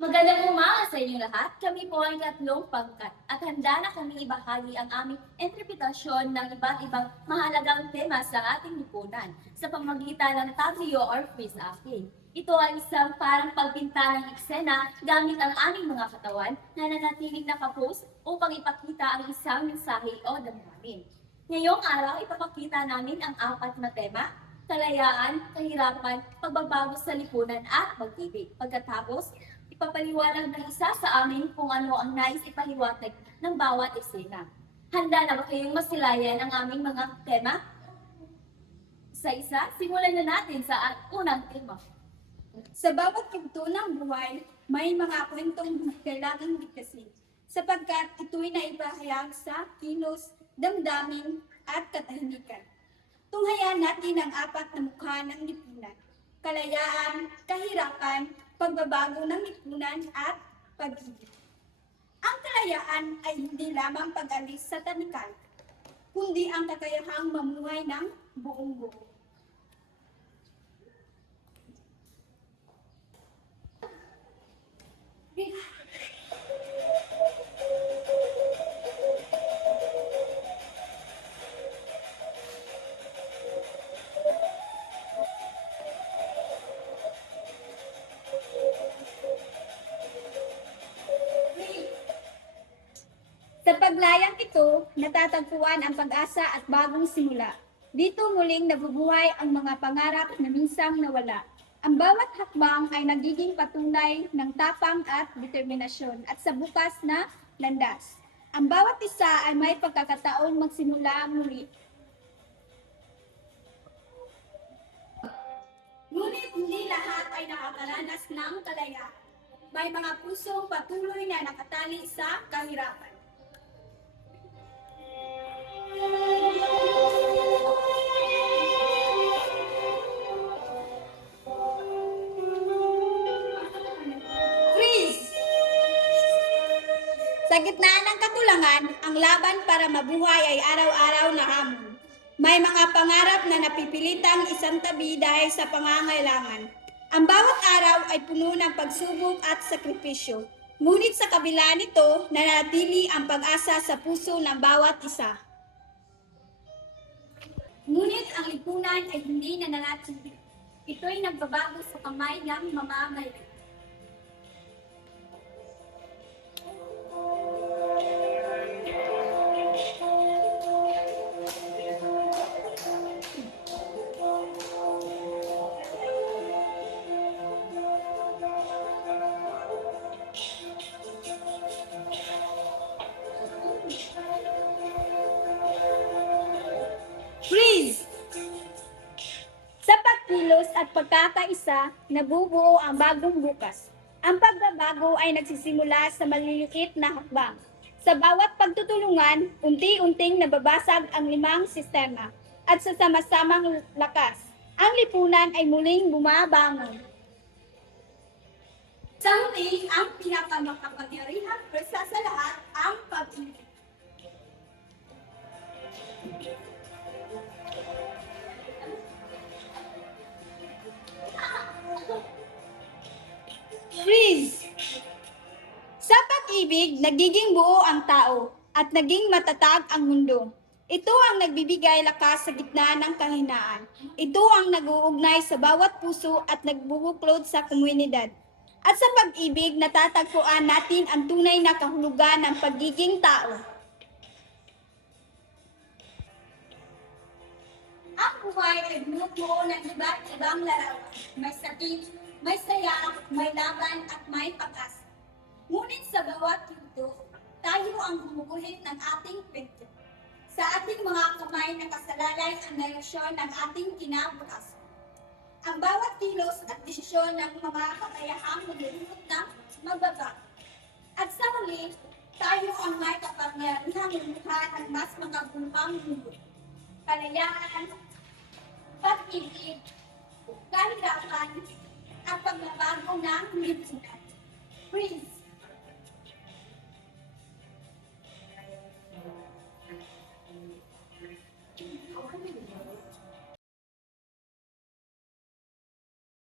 Magandang umaga sa inyong lahat. Kami po ay tatlong pangkat at handa na kami ibahagi ang aming interpretasyon ng iba't ibang mahalagang tema sa ating lipunan sa pamamagitan ng taglio or quiz acting. Ito ay isang parang pagpinta ng eksena gamit ang aming mga katawan na nanatiling nakapost upang ipakita ang isang mensahe o damdamin. Ngayong araw, ipapakita namin ang apat na tema: kalayaan, kahirapan, pagbabago sa lipunan at pag-ibig. Pagkatapos, ipapaliwanag ng isa sa amin kung ano ang nais ipaliwanag ng bawat eksena. Handa na ba kayong masilayan ang aming mga tema? Isa-isa, simulan na natin sa unang tema. Sa bawat yugto ng buhay, may mga kwentong kailangang bigkasin, sapagkat ito'y naipahayag sa kilos, damdamin, at katahimikan. Tunghayan natin ang apat na mukha ng lipunan: kalayaan, kahirapan, pagbabago ng lipunan, at pag-ibig. Ang kalayaan ay hindi lamang pag-alis sa tanikan, kundi ang kakayahang mamuhay ng buong buo. Sa paglayang ito, natatagpuan ang pag-asa at bagong simula. Dito muling nabubuhay ang mga pangarap na minsang nawala. Ang bawat hakbang ay nagiging patunay ng tapang at determinasyon at sa bukas na landas. Ang bawat isa ay may pagkakataong magsimula muli. Ngunit hindi lahat ay nakakaranas ng kalayaan. May mga pusong patuloy na nakatali sa kahirapan. Freeze! Sa gitna ng kakulangan, ang laban para mabuhay ay araw-araw na hamon. May mga pangarap na napipilitang isang tabi dahil sa pangangailangan. Ang bawat araw ay puno ng pagsubok at sakripisyo. Ngunit sa kabila nito, nanatili ang pag-asa sa puso ng bawat isa. Ngunit ang lipunan ay hindi nananatili. Ito'y nagbabago sa kamay ng mamamayan. Freeze! Sa pagkilos at pagkakaisa, nabubuo ang bagong bukas. Ang pagbabago ay nagsisimula sa maliliit na hakbang. Sa bawat pagtutulungan, unti-unting nababasag ang limang sistema. At sa sama-samang lakas, ang lipunan ay muling bumabangon. Sa huli, ang pinakamakapangyarihang presa sa lahat, ang pag-ibig. Freeze! Sa pag-ibig, nagiging buo ang tao at naging matatag ang mundo. Ito ang nagbibigay lakas sa gitna ng kahinaan. Ito ang nag-uugnay sa bawat puso at nagbubuklod sa komunidad. At sa pag-ibig, natatagpuan natin ang tunay na kahulugan ng pagiging tao. Ang buhay ay bumubuo ng iba't ibang larawan. May sakit, may saya, may laban at may pag-asa. Ngunit sa bawat yugto, tayo ang gumuguhit ng ating kwento. Sa ating mga kamay nakasalalay ang narasyon ng ating kinabukasan. Ang bawat kilos at desisyon ng mga kakayahang maglulunod ng magbabago. At sa huli, tayo ang may kapangyarihang lumukha ng mas magagulpang mundo. Kalayaan, pag-ibig, kahirapan, at pagbabago ng lipunan. Freeze!